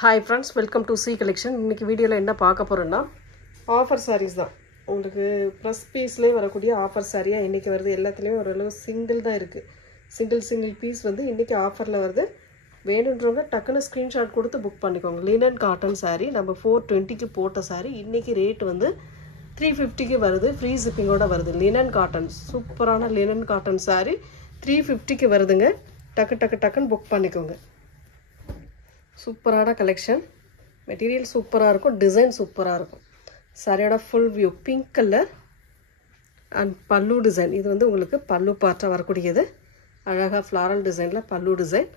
Hi friends, welcome to C collection. இன்னைக்கு வீடியோல என்ன பார்க்க போறோம்னா ஆஃபர் sarees தான். உங்களுக்கு press pieceலயே வரக்கூடிய ஆஃபர் சாரியா இன்னைக்கு வருது. எல்லாத்துலயும் ஒரு சிங்கிள் தான் இருக்கு. சிங்கிள் பீஸ் வந்து இன்னைக்கு ஆஃபர்ல வருது. வேணும்ன்றவங்க டக்குனு ஸ்கிரீன்ஷாட் கொடுத்து புக் பண்ணிக்கோங்க. லினன் காட்டன் saree நம்ம 420 க்கு போட்ட saree இன்னைக்கு ரேட் வந்து 350 க்கு வருது. ஃப்ரீ ஷிப்பிங்கோட வருது. லினன் காட்டன் சூப்பரான லினன் காட்டன் saree 350 க்கு வருதுங்க. டக்குன்னு புக் பண்ணிக்கோங்க. சூப்பரான கலெக்ஷன். மெட்டீரியல் சூப்பரா இருக்கும், டிசைன் சூப்பரா இருக்கும். சாரியோட full view pink colour and பல்லு டிசைன். இது வந்து உங்களுக்கு பல்லு பார்ட்டா வரக்கூடியது. அழகா ஃப்ளாரல் டிசைன்ல பல்லு டிசைன்.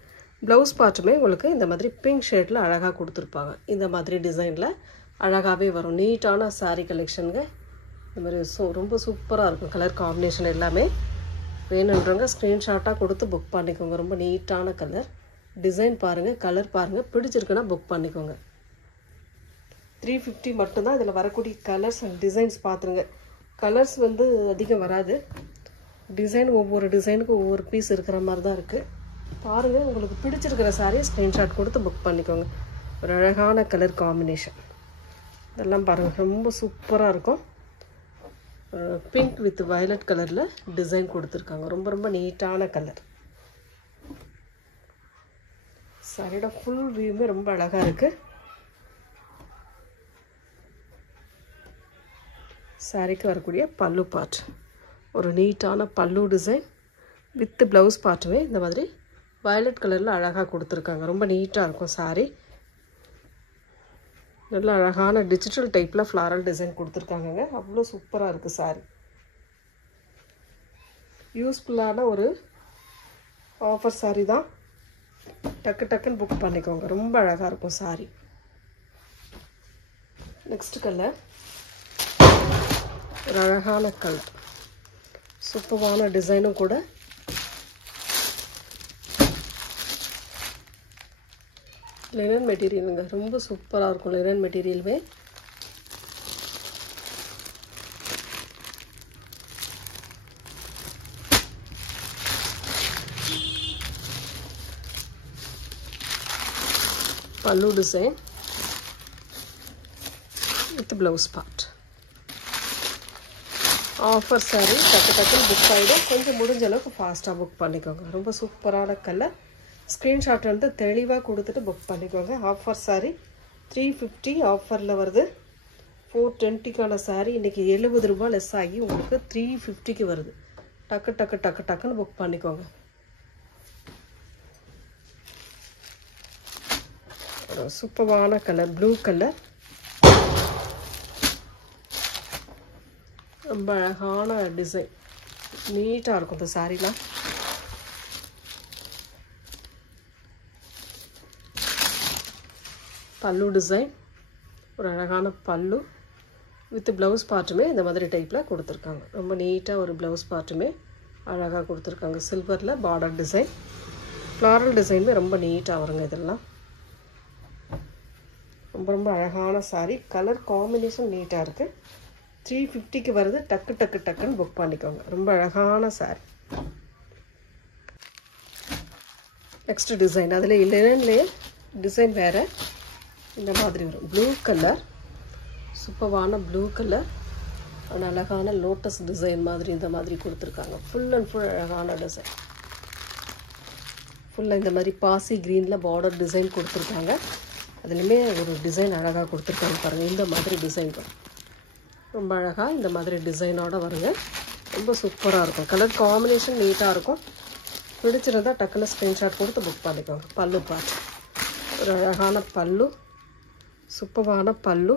ப்ளவுஸ் பார்ட்டுமே உங்களுக்கு இந்த மாதிரி பிங்க் ஷேட்ல அழகா கொடுத்துருப்பாங்க. இந்த மாதிரி டிசைன்ல அழகாவே வரும். நீட்டான சாரி கலெக்ஷனுங்க. இந்த மாதிரி ரொம்ப சூப்பரா இருக்கும். கலர் காம்பினேஷன் எல்லாமே வேணுன்றவங்க ஸ்கிரீன்ஷாட்டா கொடுத்து புக் பண்ணிக்கோங்க. ரொம்ப நீட்டான கலர். டிசைன் பாருங்க, கலர் பாருங்க, பிடிச்சிருக்குன்னா புக் பண்ணிக்கோங்க. 350 மட்டும் தான். இதில் வரக்கூடிய கலர்ஸ் அண்ட் டிசைன்ஸ் பார்த்துருங்க. கலர்ஸ் வந்து அதிகம் வராது. டிசைன் ஒவ்வொரு டிசைனுக்கும் ஒவ்வொரு பீஸ் இருக்கிற மாதிரி தான் இருக்குது. பாருங்கள், உங்களுக்கு பிடிச்சிருக்கிற சாரியை ஸ்க்ரீன்ஷாட் கொடுத்து புக் பண்ணிக்கோங்க. ஒரு அழகான கலர் காம்பினேஷன் இதெல்லாம் பாருங்கள், ரொம்ப சூப்பராக இருக்கும். பிங்க் வித் வயலட் கலரில் டிசைன் கொடுத்துருக்காங்க. ரொம்ப நீட்டான கலர். சாரியோட ஃபுல் வியூமே ரொம்ப அழகாக இருக்குது. சாரிக்கு வரக்கூடிய பல்லு பார்ட் ஒரு நீட்டான பல்லு டிசைன் வித் ப்ளவுஸ் பார்ட்டுமே இந்த மாதிரி வயலட் கலரில் அழகாக கொடுத்துருக்காங்க. ரொம்ப நீட்டாக இருக்கும் சாரி. நல்ல அழகான டிஜிட்டல் டைப்பில் ஃப்ளாரல் டிசைன் கொடுத்துருக்காங்கங்க. அவ்வளோ சூப்பராக இருக்குது சாரி. யூஸ்ஃபுல்லான ஒரு ஆஃபர் சாரி தான். டக்குன்னு புக் பண்ணிக்கோங்க. ரொம்ப அழகாக இருக்கும் சாரி. நெக்ஸ்ட் கலர் ஒரு அழகான கலர். சூப்பரான டிசைனும் கூட. லினன் மெட்டீரியலுங்க. ரொம்ப சூப்பராக இருக்கும் லினன் மெட்டீரியலுமே. பல்லு design with blouse part. Offer sorry டக்குன்னு புக் ஆகிடும். கொஞ்சம் முடிஞ்ச அளவுக்கு ஃபாஸ்ட்டாக புக் பண்ணிக்கோங்க. ரொம்ப சூப்பரான கலர். ஸ்க்ரீன்ஷாட் வந்து தெளிவாக கொடுத்துட்டு புக் பண்ணிக்கோங்க. ஆஃபர் சாரி 350 ஆஃபரில் வருது. 420க்கான சாரி இன்றைக்கி 70 ரூபா லெஸ் ஆகி உங்களுக்கு 350க்கு வருது. டக்குன்னு புக் பண்ணிக்கோங்க. சூப்பரான கலர் ப்ளூ கலர். ரொம்ப அழகான டிசைன். நீட்டாக இருக்கும் இந்த சாரீலாம். பல்லு டிசைன் ஒரு அழகான பல்லு வித் ப்ளவுஸ் பார்ட்டுமே இந்த மாதிரி டைப்பில் கொடுத்துருக்காங்க. ரொம்ப நீட்டாக ஒரு ப்ளவுஸ் பார்ட்டுமே அழகாக கொடுத்துருக்காங்க. சில்வரில் பார்டர் டிசைன். ஃப்ளாரல் டிசைனுமே ரொம்ப நீட்டாக வருங்க. இதெல்லாம் ரொம்ப அழகான சாரி. கலர் காம்பினேஷன் நீட்டாக இருக்குது. 350க்கு வருது. டக்குன்னு புக் பண்ணிக்கோங்க. ரொம்ப அழகான சாரி. Next design. அதில் லினன்லேயே டிசைன் வேறு இந்த மாதிரி வரும். Blue colour. சூப்பரான ப்ளூ கலர். அந்த அழகான லோட்டஸ் டிசைன் மாதிரி இந்த மாதிரி கொடுத்துருக்காங்க. ஃபுல் அண்ட் ஃபுல் அழகான டிசைன். ஃபுல்லாக இந்த மாதிரி பாசி க்ரீனில் பார்டர் டிசைன் கொடுத்துருக்காங்க. அதுலேயுமே ஒரு டிசைன் அழகாக கொடுத்துருக்காங்க பாருங்கள். இந்த மாதிரி டிசைன் வரும். ரொம்ப அழகாக இந்த மாதிரி டிசைனோட வருங்க. ரொம்ப சூப்பராக இருக்கும். கலர் காம்பினேஷன் நீட்டாக இருக்கும். பிடிச்சிருந்தா டக்குன்னு ஸ்க்ரீன்ஷாட் கொடுத்து புக் பண்ணிக்கோங்க. பல்லு பார்ட் ஒரு அழகான பல்லு. சூப்பரான பல்லு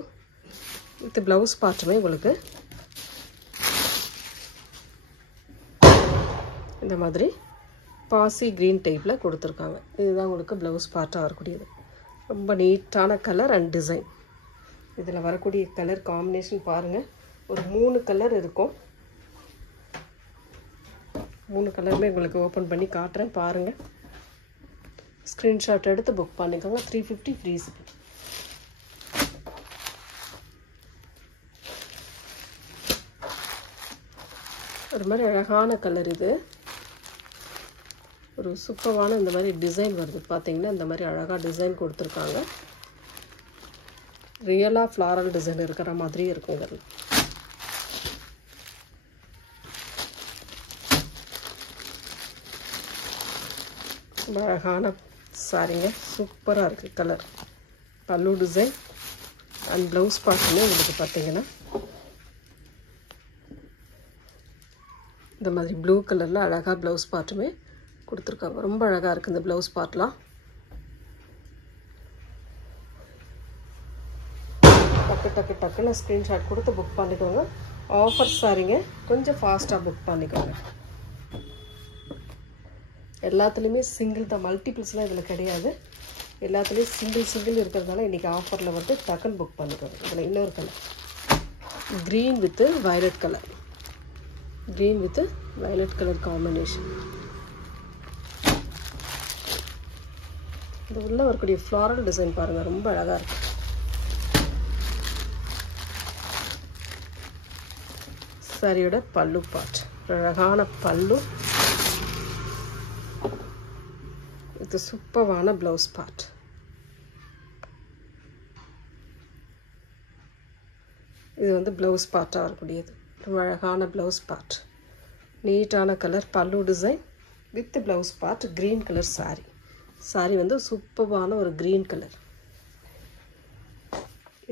வித் ப்ளவுஸ் பார்ட்டுமே உங்களுக்கு இந்த மாதிரி பாசி க்ரீன் டைப்பில் கொடுத்துருக்காங்க. இதுதான் உங்களுக்கு ப்ளவுஸ் பார்ட்டாக வரக்கூடியது. ரொம்ப நீட்டான கலர் அண்ட் டிசைன். இதில் வரக்கூடிய கலர் காம்பினேஷன் பாருங்கள். ஒரு 3 கலர் இருக்கும். 3 கலருமே உங்களுக்கு ஓப்பன் பண்ணி காட்டுறேன் பாருங்கள். ஸ்க்ரீன்ஷாட் எடுத்து புக் பண்ணிக்கோங்க. 350 ஃப்ரீ ஷிப்பிங். ஒரு மாதிரி அழகான கலர் இது. ஒரு சூப்பரான இந்த மாதிரி டிசைன் வருது. பார்த்தீங்கன்னா இந்த மாதிரி அழகாக டிசைன் கொடுத்துருக்காங்க. ரியலாக ஃப்ளாரல் டிசைன் இருக்கிற மாதிரி இருக்கும் இதில். அழகான சாரிங்க, சூப்பராக இருக்குது கலர். பல்லு டிசைன் அண்ட் ப்ளவுஸ் பார்ட்டுமே உங்களுக்கு பார்த்தீங்கன்னா இந்த மாதிரி ப்ளூ கலரில் அழகாக ப்ளவுஸ் பார்ட்டுமே கொடுத்துருக்காங்க. ரொம்ப அழகாக இருக்குது இந்த ப்ளவுஸ் பார்ட்லாம். டக்குன்னு ஸ்க்ரீன்ஷாட் கொடுத்து புக் பண்ணிக்கோங்க. ஆஃபர் சாரிங்க, கொஞ்சம் ஃபாஸ்ட்டாக புக் பண்ணிக்கோங்க. எல்லாத்துலேயுமே சிங்கிள் தான், மல்டிபிள்ஸ்லாம் இதில் கிடையாது. எல்லாத்துலேயும் சிங்கிள் இருக்கிறதுனால இன்றைக்கி ஆஃபரில் வந்து டக்குன்னு புக் பண்ணிக்கோங்க. இதில் இன்னொரு colour green with violet colour, green with a violet color combination. இது உள்ள வரக்கூடிய ஃப்ளாரல் டிசைன் பாருங்கள், ரொம்ப அழகாக இருக்கு. சாரியோட பல்லு பார்ட், அழகான பல்லு. இது சூப்பரான ப்ளவுஸ் பார்ட். இது வந்து ப்ளவுஸ் பார்ட்டாக வரக்கூடியது. ரொம்ப அழகான ப்ளவுஸ் பார்ட், நீட்டான கலர் பல்லு design with blouse part. Green colour sorry. Sorry வந்து சூப்பரான ஒரு க்ரீன் கலர்.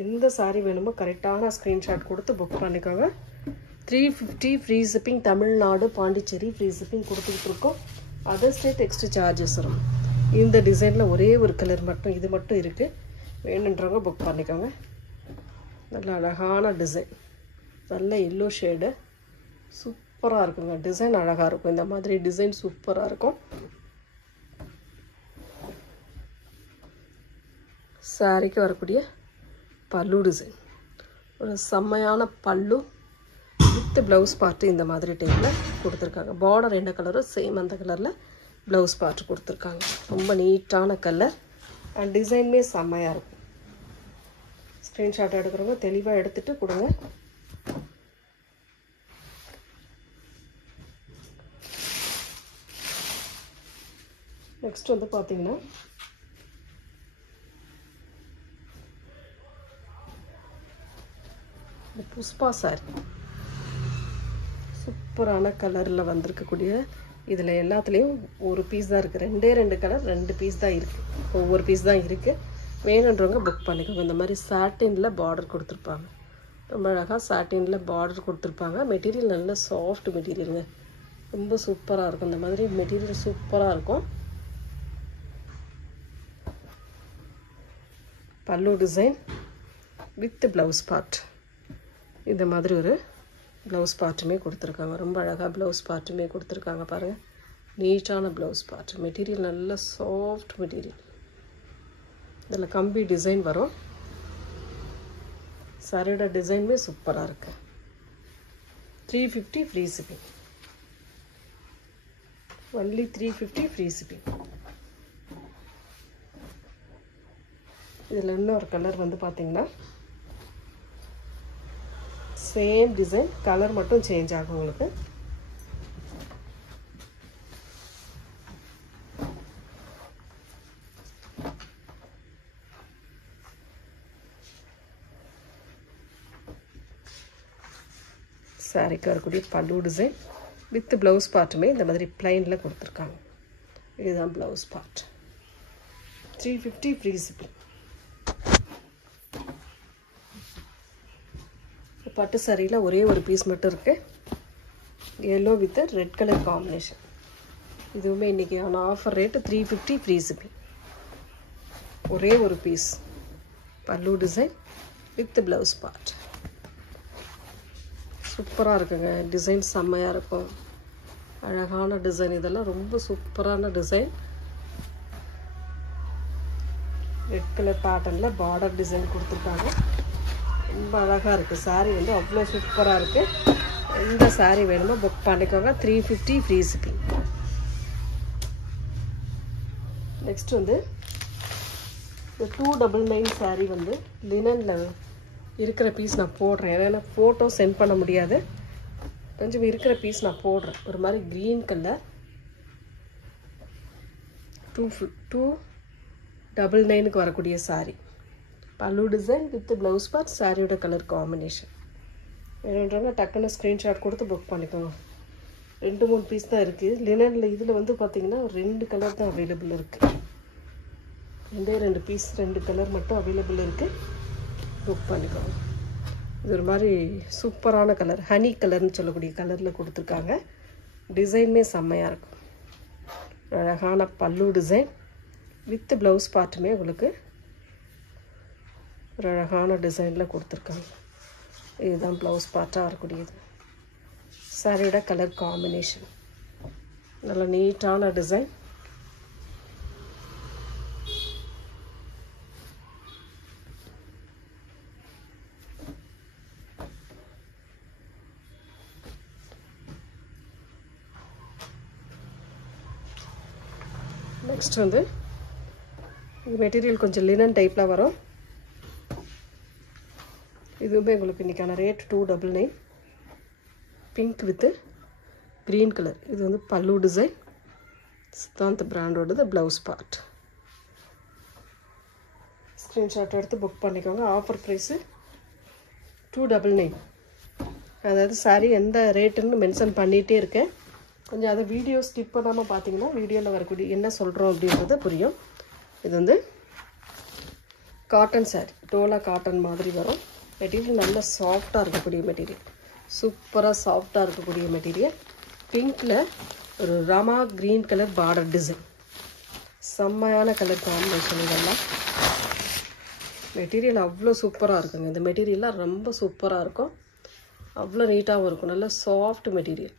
எந்த சாரி வேணுமோ கரெக்டான ஸ்க்ரீன்ஷாட் கொடுத்து புக் பண்ணிக்கோங்க. 350 free shipping. Tamil Nadu Pondicherry free shipping கொடுத்துக்கிட்டு இருக்கோம். அதர் ஸ்டேட் எக்ஸ்ட்ரா சார்ஜஸ் வரும். இந்த டிசைனில் ஒரே ஒரு கலர் மட்டும், இது மட்டும் இருக்குது. வேணுன்றவங்க புக் பண்ணிக்கோங்க. நல்ல அழகான டிசைன், நல்ல எல்லோ ஷேடு, சூப்பராக இருக்குங்க. டிசைன் அழகாக இருக்கும். இந்த மாதிரி டிசைன் சூப்பராக இருக்கும். சாரிக்கு வரக்கூடிய பல்லு டிசைன், ஒரு செம்மையான பல்லு வித் ப்ளவுஸ் பார்ட்டு இந்த மாதிரி டைப்பில் கொடுத்துருக்காங்க. பார்டர் என்ன கலரோ சேம் அந்த கலரில் ப்ளவுஸ் பார்ட்டு கொடுத்துருக்காங்க. ரொம்ப நீட்டான கலர் அண்ட் டிசைனுமே செம்மையாக இருக்கும். ஸ்க்ரீன்ஷாட் எடுக்கிறவங்க தெளிவாக எடுத்துகிட்டு கொடுங்க. நெக்ஸ்ட் வந்து பார்த்தீங்கன்னா இந்த புஷ்பா சாரி, சூப்பரான கலரில் வந்திருக்கக்கூடிய. இதில் எல்லாத்துலேயும் ஒரு பீஸ் தான் இருக்குது. ரெண்டு கலர், 2 பீஸ் தான் இருக்குது. ஒவ்வொரு பீஸ் தான் இருக்குது. வேணுன்றவங்க புக் பண்ணிக்கோங்க. இந்த மாதிரி சாட்டினில் பார்டர் கொடுத்துருப்பாங்க. ரொம்ப அழகாக சாட்டினில் பார்டர் கொடுத்துருப்பாங்க. மெட்டீரியல் நல்ல சாஃப்ட் மெட்டீரியலுங்க, ரொம்ப சூப்பராக இருக்கும். இந்த மாதிரி மெட்டீரியல் சூப்பராக இருக்கும். பல்லு டிசைன் வித் ப்ளவுஸ் பார்ட், இந்த மாதிரி ஒரு ப்ளவுஸ் பார்ட்டுமே கொடுத்துருக்காங்க. ரொம்ப அழகாக ப்ளவுஸ் பார்ட்டுமே கொடுத்துருக்காங்க பாருங்கள். நீட்டான ப்ளவுஸ் பார்ட். மெட்டீரியல் நல்ல சாஃப்ட் மெட்டீரியல். இதில் கம்பி டிசைன் வரும். சாரியோட டிசைனுமே சூப்பராக இருக்குது. 350 free shipping. Only 350 free shipping. இதில் இன்னொரு கலர் வந்து பார்த்தீங்கன்னா சேம் டிசைன், கலர் மட்டும் சேஞ்ச் ஆகும் உங்களுக்கு. சாரிக்கு வரக்கூடிய பல்லு டிசைன் வித் ப்ளவுஸ் பார்ட்டுமே இந்த மாதிரி பிளைனில் கொடுத்துருக்காங்க. இதுதான் ப்ளவுஸ் பார்ட். 350 free shipping. பட்டு சாரியில் ஒரே ஒரு பீஸ் மட்டும் இருக்குது. Yellow with red colour combination. இதுவுமே இன்றைக்கி ஆன ஆஃபர் ரேட்டு 350 ஃப்ரீ ஷிப்பிங். ஒரே ஒரு பீஸ். பல்லு டிசைன் வித் ப்ளவுஸ் பார்ட். சூப்பராக இருக்குங்க. டிசைன் செம்மையாக இருக்கும். அழகான டிசைன். இதெல்லாம் ரொம்ப சூப்பரான டிசைன். ரெட் கலர் பேட்டர்னில் பார்டர் டிசைன் கொடுத்துருக்காங்க. ரொம்ப அழகாக இருக்குது. சாரீ வந்து அவ்வளோ சூப்பராக இருக்குது. எந்த சாரீ வேணுமோ புக் பண்ணிக்கோங்க. 350 ஃப்ரீ ஷிப்பிங். நெக்ஸ்ட் வந்து இந்த 299 சாரீ வந்து லினனில் இருக்கிற பீஸ் நான் போடுறேன். ஏன்னா ஃபோட்டோ சென்ட் பண்ண முடியாது. கொஞ்சம் இருக்கிற பீஸ் நான் போடுறேன். ஒரு மாதிரி க்ரீன் கலர் 299க்கு வரக்கூடிய சாரீ. பல்லு டிசைன் வித் ப்ளவுஸ் பார்ட் சாரியோட கலர் காம்பினேஷன். வேணுன்றவங்க டக்குன்னு ஸ்க்ரீன்ஷாட் கொடுத்து புக் பண்ணிக்கோங்க. 2-3 பீஸ் தான் இருக்குது. லினனில் இதில் வந்து பார்த்திங்கன்னா 2 கலர் தான் அவைலபிள் இருக்குது. 2 பீஸ் 2 கலர் மட்டும் அவைலபிள் இருக்குது. புக் பண்ணிக்கோங்க. இது ஒரு மாதிரி சூப்பரான கலர், ஹனி கலர்னு சொல்லக்கூடிய கலரில் கொடுத்துருக்காங்க. டிசைனுமே செம்மையாக இருக்கும். அழகான பல்லு டிசைன் வித் ப்ளவுஸ் பார்ட்டுமே உங்களுக்கு ஒரு அழகான டிசைனில் கொடுத்துருக்காங்க. இதுதான் ப்ளவுஸ் பார்ட்டாக இருக்கக்கூடியது. சாரியோட கலர் காம்பினேஷன் நல்ல நீட்டான டிசைன். நெக்ஸ்ட் வந்து இது மெட்டீரியல் கொஞ்சம் லினன் டைப்பில் வரும். இதுவுமே உங்களுக்கு இன்றைக்கான rate 299. Pink with green colour. இது வந்து பல்லு டிசைன். சித்தாந்த் பிராண்டோடது ப்ளவுஸ் பார்ட். ஸ்க்ரீன்ஷாட் எடுத்து புக் பண்ணிக்கோங்க. Offer price 299. அதாவது சாரி எந்த ரேட்டுன்னு மென்ஷன் பண்ணிகிட்டே இருக்கேன். கொஞ்சம் அதை வீடியோ ஸ்கிப் பண்ணாமல் பார்த்தீங்கன்னா வீடியோவில் வரக்கூடிய என்ன சொல்கிறோம் அப்படின்றது புரியும். இது வந்து காட்டன் சாரி, டோலா காட்டன் மாதிரி வரும். மெட்டீரியல் நல்ல சாஃப்டாக இருக்கக்கூடிய மெட்டீரியல், சூப்பராக சாஃப்டாக இருக்கக்கூடிய மெட்டீரியல். பிங்க்கில் ஒரு Rama green colour border design. செம்மையான கலர் காம்பினேஷன். இதெல்லாம் மெட்டீரியல் அவ்வளோ சூப்பராக இருக்குங்க. இந்த மெட்டீரியல்லாம் ரொம்ப சூப்பராக இருக்கும், அவ்வளோ நீட்டாகவும் இருக்கும். நல்ல சாஃப்ட் மெட்டீரியல்.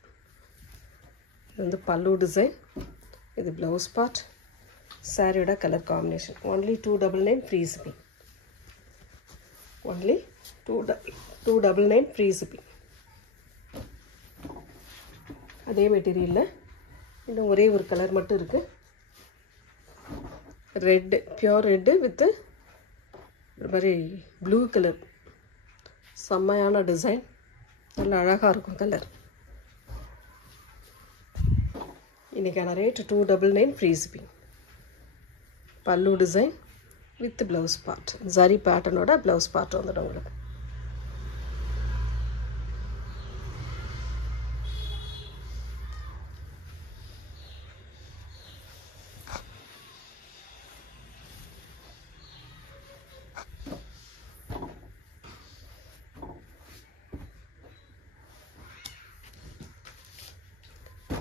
இது வந்து பல்லு டிசைன். இது ப்ளவுஸ் பார்ட். சாரியோட colour combination. Only 299 free shipping. Only 299 free shipping. அதே மெட்டீரியலில் இன்னும் ஒரே ஒரு கலர் மட்டும் இருக்குது. ரெட்டு, பியோர் ரெட்டு வித்து ஒரு மாதிரி ப்ளூ கலர். செம்மையான டிசைன், நல்ல அழகாக இருக்கும் கலர். இன்றைக்கான rate 299 free shipping. Pallu design with blouse part. Zari பேட்டர்னோட ப்ளவுஸ் பார்ட் வந்துடும் உங்களுக்கு.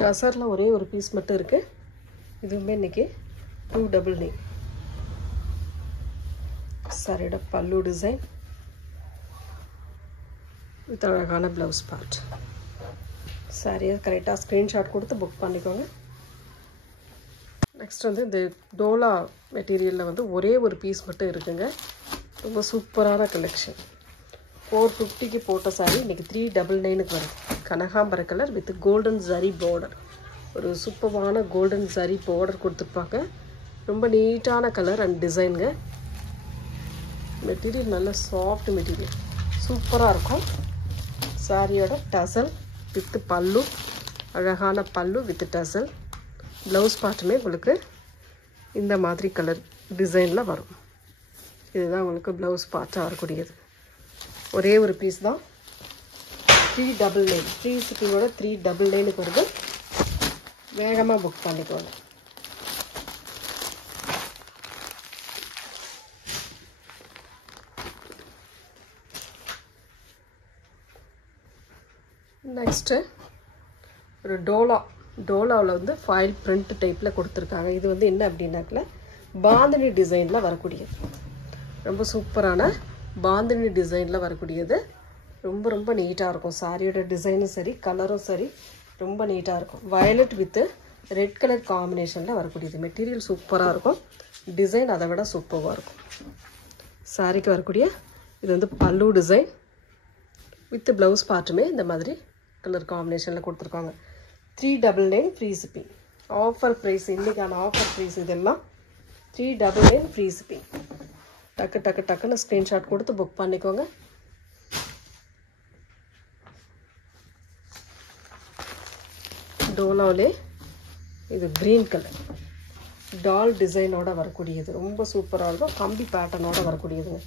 டசரில் ஒரே ஒரு பீஸ் மட்டும் இருக்குது. இதுவுமே இன்றைக்கி 299. சாரியோட பல்லு டிசைன் வித் அழகான ப்ளவுஸ் பார்ட். சாரியை கரெக்டாக ஸ்க்ரீன்ஷாட் கொடுத்து புக் பண்ணிக்கோங்க. நெக்ஸ்ட் வந்து இந்த டோலா மெட்டீரியலில் வந்து ஒரே ஒரு பீஸ் மட்டும் இருக்குங்க. ரொம்ப சூப்பரான கலெக்ஷன். 450க்கு போட்ட சாரி இன்றைக்கி 399க்கு வருது. கனகாம்பர colour with golden zari border. ஒரு சூப்பரான கோல்டன் ஜரி பார்டர் கொடுத்துருப்பாங்க. ரொம்ப நீட்டான கலர் அண்ட் டிசைனுங்க. மெட்டீரியல் நல்ல சாஃப்ட் மெட்டீரியல், சூப்பராக இருக்கும். சாரியோட டசல் வித் பல்லு, அழகான பல்லு வித் டசல். ப்ளவுஸ் பார்ட்டுமே உங்களுக்கு இந்த மாதிரி கலர் டிசைனில் வரும். இதுதான் உங்களுக்கு ப்ளவுஸ் பார்ட்டாக வரக்கூடியது. ஒரே ஒரு பீஸ் தான். 399 ஃப்ரீ ஷிப்பிங்கோட 399க்கு வருது. வேகமாக புக் பண்ணிக்கோங்க. நெக்ஸ்ட்டு ஒரு டோலாவில் வந்து ஃபாயில் பிரிண்ட் டைப்பில் கொடுத்துருக்காங்க. இது வந்து என்ன அப்படின்னாக்கல பாந்தினி டிசைனில் வரக்கூடியது. ரொம்ப சூப்பரான பாந்தினி டிசைனில் வரக்கூடியது. ரொம்ப ரொம்ப நீட்டாக இருக்கும். சாரியோட டிசைனும் சரி, கலரும் சரி, ரொம்ப நீட்டாக இருக்கும். வயலட் வித்து ரெட் கலர் காம்பினேஷனில் வரக்கூடியது. மெட்டீரியல் சூப்பராக இருக்கும், டிசைன் அதை விட சூப்பராக இருக்கும். சாரிக்கு வரக்கூடிய இது வந்து பல்லு டிசைன் வித் ப்ளவுஸ் பார்ட்டுமே இந்த மாதிரி கலர் காம்பினேஷனில் கொடுத்துருக்காங்க. 399 ஃப்ரீ ஷிப்பிங். ஆஃபர் ப்ரைஸ், இன்றைக்கான ஆஃபர் ப்ரைஸ் இதெல்லாம் 399 ஃப்ரீ ஷிப்பிங். டக்குன்னு ஸ்க்ரீன்ஷாட் கொடுத்து புக் பண்ணிக்கோங்க. டோலாவிலே இது க்ரீன் கலர் டால் டிசைனோட வரக்கூடியது. ரொம்ப சூப்பராக இருக்கும். கம்பி பேட்டர்னோட வரக்கூடியதுங்க.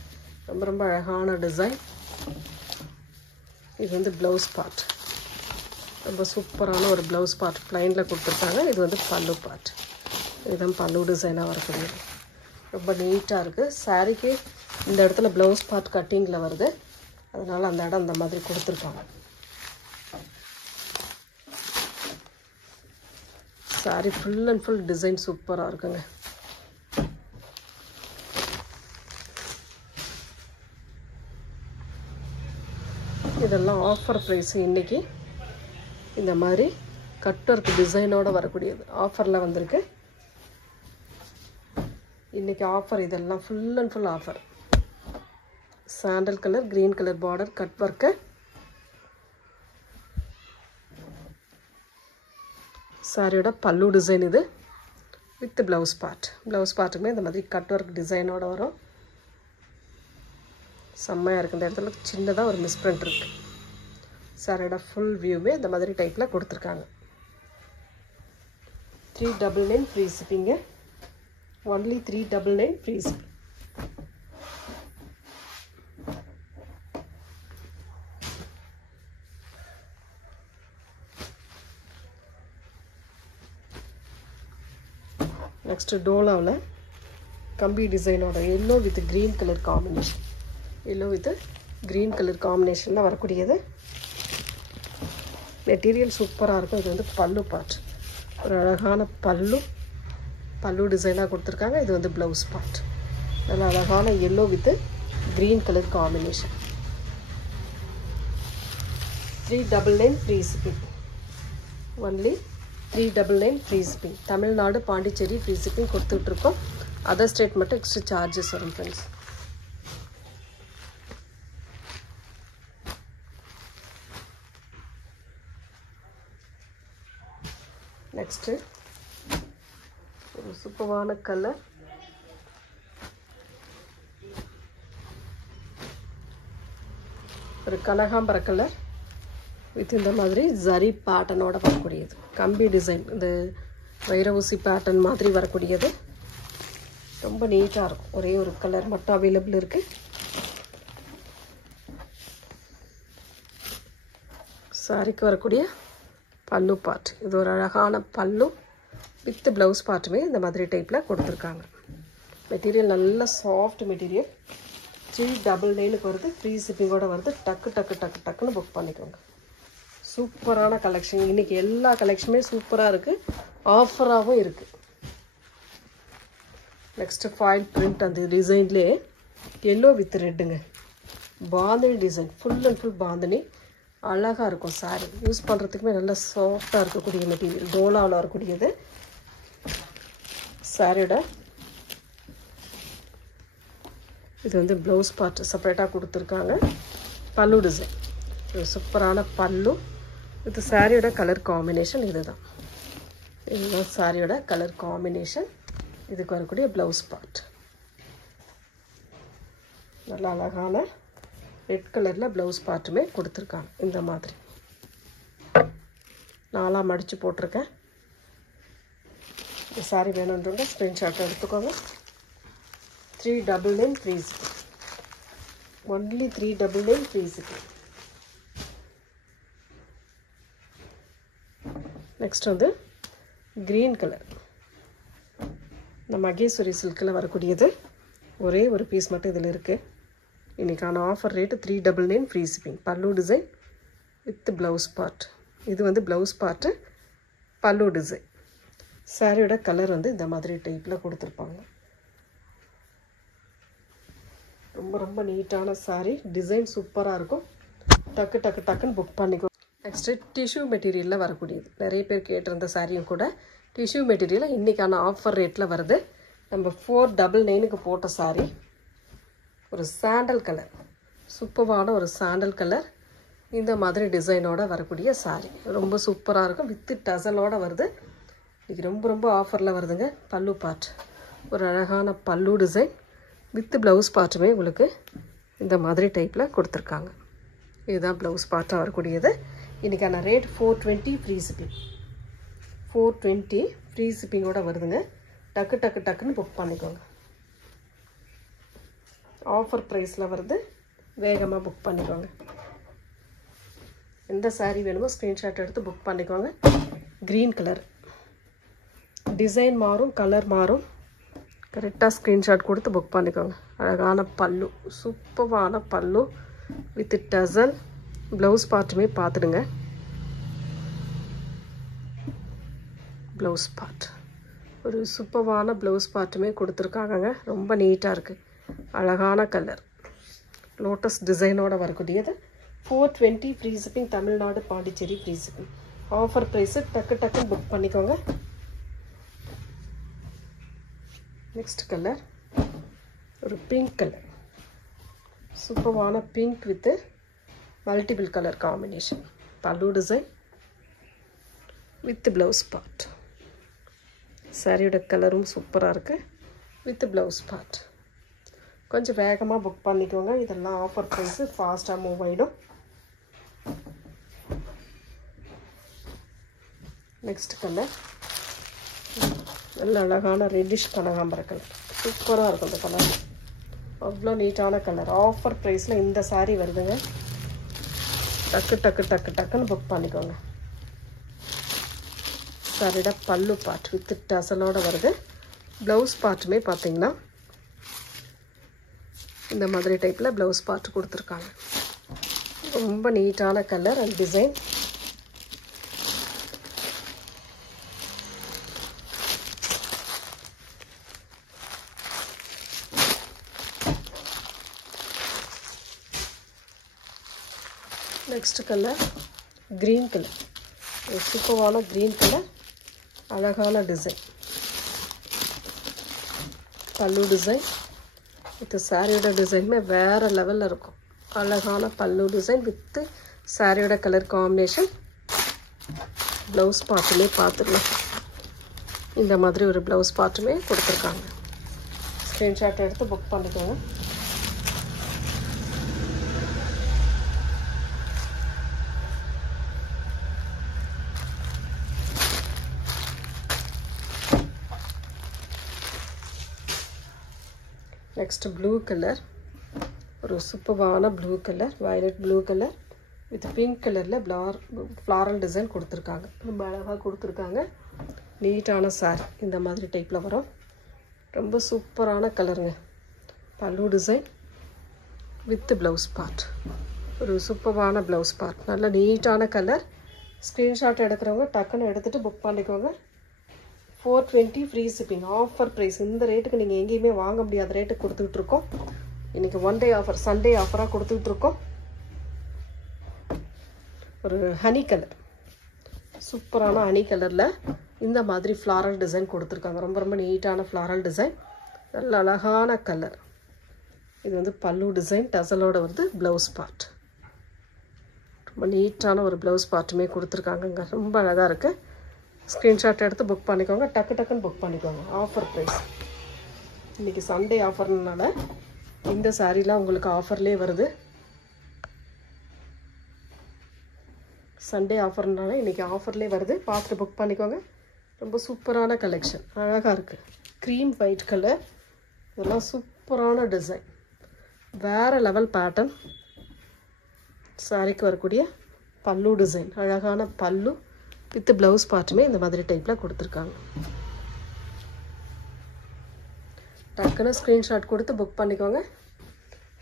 ரொம்ப ரொம்ப அழகான டிசைன். இது வந்து ப்ளவுஸ் பார்ட். ரொம்ப சூப்பரான ஒரு ப்ளவுஸ் பார்ட் ப்ளைனில் கொடுத்துருக்காங்க. இது வந்து பல்லு பார்ட். இதுதான் பல்லு டிசைனாக வரக்கூடியது. ரொம்ப நீட்டாக இருக்குது. சாரீக்கு இந்த இடத்துல ப்ளவுஸ் பார்ட் கட்டிங்கில் வருது, அதனால் அந்த இடம் அந்த மாதிரி கொடுத்துருக்காங்க. Sari full and full design சூப்பராக இருக்குங்க. இதெல்லாம் ஆஃபர் ப்ரைஸ். இன்றைக்கி இந்த மாதிரி கட் ஒர்க் டிசைனோடு வரக்கூடியது ஆஃபரில் வந்திருக்கு. இன்றைக்கி ஆஃபர். இதெல்லாம் full and full offer. Sandal colour, green colour border cut work. சாரியோட பல்லு டிசைன் இது வித் ப்ளவுஸ் பார்ட். ப்ளவுஸ் பார்ட்டுமே இந்த மாதிரி கட் ஒர்க் டிசைனோடு வரும். செம்மையாக இருக்குது. இந்த இடத்துல சின்னதாக ஒரு மிஸ்பிரிண்ட் இருக்குது. சாரியோட ஃபுல் வியூவே இந்த மாதிரி டைப்பில் கொடுத்துருக்காங்க. 399 free shipping. Only 399 free shipping. Next டோலாவில் கம்பி டிசைனோட yellow with green colour combination. Yellow with green colour காம்பினேஷனில் வரக்கூடியது. மெட்டீரியல் சூப்பராக இருக்கும். இது வந்து பல்லு பார்ட். ஒரு அழகான பல்லு டிசைனாக கொடுத்துருக்காங்க. இது வந்து ப்ளவுஸ் பார்ட். நல்ல அழகான yellow with green colour combination. 399 free shipping. Only 399 free shipping. Tamil Nadu, Pondicherry free shipping கொடுத்துட்ருக்கோம். அதர் ஸ்டேட் மட்டும் எக்ஸ்ட்ரா சார்ஜஸ் வரும் ஃப்ரெண்ட்ஸ். நெக்ஸ்ட்டு ஒரு சூப்பரான கலர். ஒரு கனகாம்பர கலர் வித் இந்த மாதிரி ஜரி பேட்டர்னோட வரக்கூடியது. கம்பி டிசைன், இந்த வைரஊசி பேட்டர்ன் மாதிரி வரக்கூடியது. ரொம்ப நீட்டாக இருக்கும். ஒரே ஒரு கலர் மட்டும் அவைலபிள் இருக்குது. சாரிக்கு வரக்கூடிய பல்லு பார்ட். இது ஒரு அழகான பல்லு வித் ப்ளவுஸ் பார்ட்டுமே இந்த மாதிரி டைப்பில் கொடுத்துருக்காங்க. மெட்டீரியல் நல்ல சாஃப்ட் மெட்டீரியல். 399க்கு வருது. ஃப்ரீ ஷிப்பிங்கோடு வருது. டக்குன்னு புக் பண்ணிக்கோங்க. சூப்பரான கலெக்ஷன். இன்றைக்கி எல்லா கலெக்ஷனுமே சூப்பராக இருக்குது. ஆஃபராகவும் இருக்குது. Next foil print. அந்த டிசைன்லேயே எல்லோ வித் ரெட்டுங்க. Bandhani design. Full and full bandhani. அழகாக இருக்கும். சாரி யூஸ் பண்ணுறதுக்குமே நல்லா சாஃப்டாக இருக்கக்கூடிய மெட்டீரியல். டோலாவில் வரக்கூடியது. சாரியோட இது வந்து ப்ளவுஸ் பார்ட் செப்பரேட்டாக கொடுத்துருக்காங்க. பல்லு டிசைன். இது சூப்பரான பல்லு. இது சாரியோட கலர் காம்பினேஷன். இதுதான் சாரியோட கலர் காம்பினேஷன். இதுக்கு வரக்கூடிய ப்ளவுஸ் பார்ட். நல்லா அழகான ரெட் கலரில் ப்ளவுஸ் பார்ட்டுமே கொடுத்துருக்காங்க. இந்த மாதிரி நாலாக மடித்து போட்டிருக்கேன். இந்த சாரி வேணுன்றவங்க ஸ்க்ரீன்ஷாட் எடுத்துக்கோங்க. 399 free shipping. Only 399 free shipping. Next வந்து க்ரீன் கலர். இந்த மகேஸ்வரி சில்கில் வரக்கூடியது. ஒரே ஒரு பீஸ் மட்டும் இதில் இருக்குது. இன்றைக்கான offer rate 399 free shipping. Pallu design with blouse part. இது வந்து ப்ளவுஸ் பார்ட்டு, பல்லு டிசைன். சாரியோட கலர் வந்து இந்த மாதிரி டைப்பில் கொடுத்துருப்பாங்க. ரொம்ப ரொம்ப நீட்டான சாரீ. டிசைன் சூப்பராக இருக்கும். டக்குன்னு புக் பண்ணிக்கோ. நெக்ஸ்ட்டு டிஷ்யூ மெட்டீரியலில் வரக்கூடியது. நிறைய பேர் கேட்டிருந்த சாரியும் கூட டிஷ்யூ மெட்டீரியலில் இன்றைக்கான ஆஃபர் ரேட்டில் வருது. நம்ம 499க்கு போட்ட சாரீ. ஒரு சாண்டல் கலர். சூப்பரான ஒரு சாண்டல் கலர். இந்த மாதிரி டிசைனோட வரக்கூடிய சாரீ ரொம்ப சூப்பராக இருக்கும். வித்து டசலோடு வருது. இன்றைக்கி ரொம்ப ரொம்ப ஆஃபரில் வருதுங்க. பல்லு பார்ட். ஒரு அழகான பல்லு டிசைன் வித் ப்ளவுஸ் பார்ட்டுமே உங்களுக்கு இந்த மாதிரி டைப்பில் கொடுத்துருக்காங்க. இதுதான் ப்ளவுஸ் பார்ட்டாக வரக்கூடியது. இன்றைக்கான ரேட் 420 ஃப்ரீ ஷிப்பிங். 420 ஃப்ரீ ஷிப்பிங்கோடு வருதுங்க. டக்குன்னு புக் பண்ணிக்கோங்க. ஆஃபர் ப்ரைஸில் வருது. வேகமாக புக் பண்ணிக்கோங்க. எந்த saree வேணுமோ ஸ்க்ரீன்ஷாட் எடுத்து புக் பண்ணிக்கோங்க. க்ரீன் கலர் டிசைன் மாறும், கலர் மாறும். கரெக்டாக ஸ்க்ரீன்ஷாட் கொடுத்து புக் பண்ணிக்கோங்க. அழகான பல்லு, சூப்பரான பல்லு வித் டசல். ப்ளவுஸ் பார்ட்டுமே பார்த்துடுங்க. ப்ளவுஸ் பார்ட் ஒரு சூப்பரான ப்ளவுஸ் பார்ட்டுமே கொடுத்துருக்காங்கங்க. ரொம்ப நீட்டாக இருக்குது. அழகான கலர், லோட்டஸ் டிசைனோட வரக்கூடியது. 420 free shipping, Tamil Nadu Pondicherry free shipping. Offer price. டக்குன்னு புக் பண்ணிக்கோங்க. நெக்ஸ்ட் கலர் ஒரு பிங்க் கலர், சூப்பரான pink with multiple colour combination. பல்லு டிசைன் வித் ப்ளவுஸ் பார்ட். சாரியோட கலரும் சூப்பராக இருக்குது வித் ப்ளவுஸ் பார்ட். கொஞ்சம் வேகமாக புக் பண்ணிக்கோங்க. இதெல்லாம் ஆஃபர் ப்ரைஸு, ஃபாஸ்ட்டாக மூவ் ஆகிடும். நெக்ஸ்ட் கலர் நல்ல அழகான ரெட்டிஷ் கனகாம்பர கலர். சூப்பராக இருக்கும் இந்த கலர். அவ்வளோ நீட்டான கலர். ஆஃபர் ப்ரைஸில் இந்த saree வருதுங்க. டக்குன்னு புக் பண்ணிக்கோங்க. சாரியோட பல்லு பார்ட் வித் டசலோட வருது. ப்ளவுஸ் பார்ட்டுமே பார்த்தீங்கன்னா இந்த மாதிரி டைப்பில் ப்ளவுஸ் பார்ட் கொடுத்துருக்காங்க. ரொம்ப நீட்டான colour and design. Next colour green colour, ஒரு சூப்பரான க்ரீன் கலர். அழகான டிசைன், பல்லு டிசைன் வித் சாரியோட டிசைனுமே வேறு லெவலில் இருக்கும். அழகான பல்லு டிசைன் வித் சாரியோட கலர் காம்பினேஷன். ப்ளவுஸ் பார்ட்டுமே பார்த்துக்கலாம். இந்த மாதிரி ஒரு ப்ளவுஸ் பார்ட்டுமே கொடுத்துருக்காங்க. ஸ்க்ரீன்ஷாட் எடுத்து புக் பண்ணிக்கோங்க. நெக்ஸ்ட் ப்ளூ கலர், ஒரு சூப்பரான blue colour, violet blue colour with pink கலரில் ஃப்ளாரல் டிசைன் கொடுத்துருக்காங்க. ரொம்ப அழகாக கொடுத்துருக்காங்க. நீட்டான saree இந்த மாதிரி டைப்பில் வரும். ரொம்ப சூப்பரான கலருங்க. பல்லு டிசைன் வித் ப்ளவுஸ் பார்ட். ஒரு சூப்பரான ப்ளவுஸ் பார்ட். நல்ல நீட்டான கலர். ஸ்க்ரீன்ஷாட் எடுக்கிறவங்க டக்குன்னு எடுத்துகிட்டு புக் பண்ணிக்கோங்க. 420 ஃப்ரீ ஷிப்பிங். Offer price. இந்த ரேட்டுக்கு நீங்கள் எங்கேயுமே வாங்க முடியாத ரேட்டுக்கு கொடுத்துட்ருக்கோம். இன்றைக்கி ஒன் டே ஆஃபர், சண்டே ஆஃபராக கொடுத்துட்ருக்கோம். ஒரு ஹனி கலர், சூப்பரான ஹனி கலரில் இந்த மாதிரி ஃப்ளாரல் டிசைன் கொடுத்துருக்காங்க. ரொம்ப நீட்டான ஃப்ளாரல் டிசைன். நல்ல அழகான கலர். இது வந்து பல்லு டிசைன் டசலோட வருது. ப்ளவுஸ் பார்ட் ரொம்ப நீட்டான ஒரு ப்ளவுஸ் பார்ட்டுமே கொடுத்துருக்காங்கங்க. ரொம்ப அழகாக இருக்குது. ஸ்க்ரீன்ஷாட் எடுத்து புக் பண்ணிக்கோங்க. டக்குன்னு புக் பண்ணிக்கோங்க. Offer price. இன்றைக்கி சண்டே ஆஃபர்னால இந்த சாரீலாம் உங்களுக்கு ஆஃபர்லேயே வருது. சண்டே ஆஃபர்னால இன்றைக்கி ஆஃபர்லேயே வருது. பார்த்துட்டு புக் பண்ணிக்கோங்க. ரொம்ப சூப்பரான கலெக்ஷன். அழகாக இருக்குது. Cream white colour. இதெல்லாம் சூப்பரான டிசைன். வேறு லெவல் பேட்டர்ன். சாரிக்கு வரக்கூடிய பல்லு டிசைன். அழகான பல்லு வித் ப்ளவுஸ் பார்ட்டுமே இந்த மாதிரி டைப்பில் கொடுத்துருக்காங்க. டக்குன்னு ஸ்க்ரீன்ஷாட் கொடுத்து புக் பண்ணிக்கோங்க.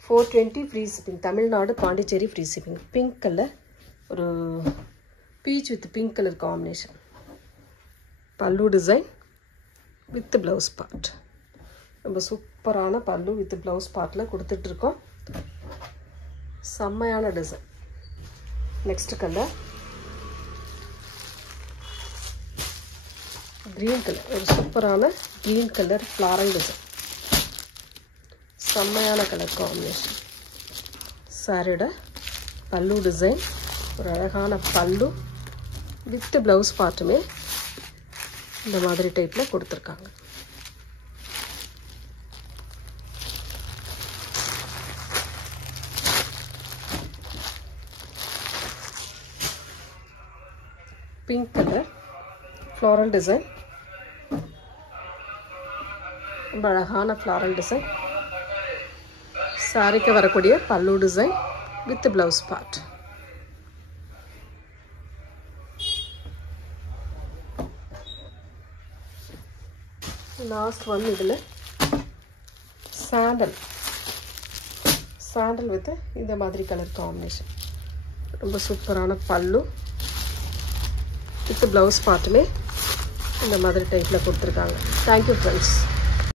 420 free shipping, Tamil Nadu Pondicherry free shipping. Pink colour, ஒரு peach with pink colour combination. பல்லு டிசைன் வித் ப்ளவுஸ் பார்ட். ரொம்ப சூப்பரான பல்லு வித் ப்ளவுஸ் பார்ட்டில் கொடுத்துட்ருக்கோம். செம்மையான design. Next colour green colour, ஒரு சூப்பரான க்ரீன் கலர் ஃப்ளாரல் டிசைன். செம்மையான கலர் காம்பினேஷன். சாரியோட பல்லு டிசைன், ஒரு அழகான பல்லு வித் ப்ளவுஸ் பார்ட்டுமே இந்த மாதிரி டைப்பில் கொடுத்துருக்காங்க. Pink colour floral design. ரொம்ப அழகான ஃப்ளாரல் டிசைன். சாரிக்கு வரக்கூடிய பல்லு design with blouse part. Last one இதில் சாண்டல் வித் இந்த மாதிரி கலர் காம்பினேஷன். ரொம்ப சூப்பரான பல்லு வித் ப்ளவுஸ் பார்ட்டுமே இந்த மாதிரி டைப்பில் கொடுத்துருக்காங்க. Thank you friends.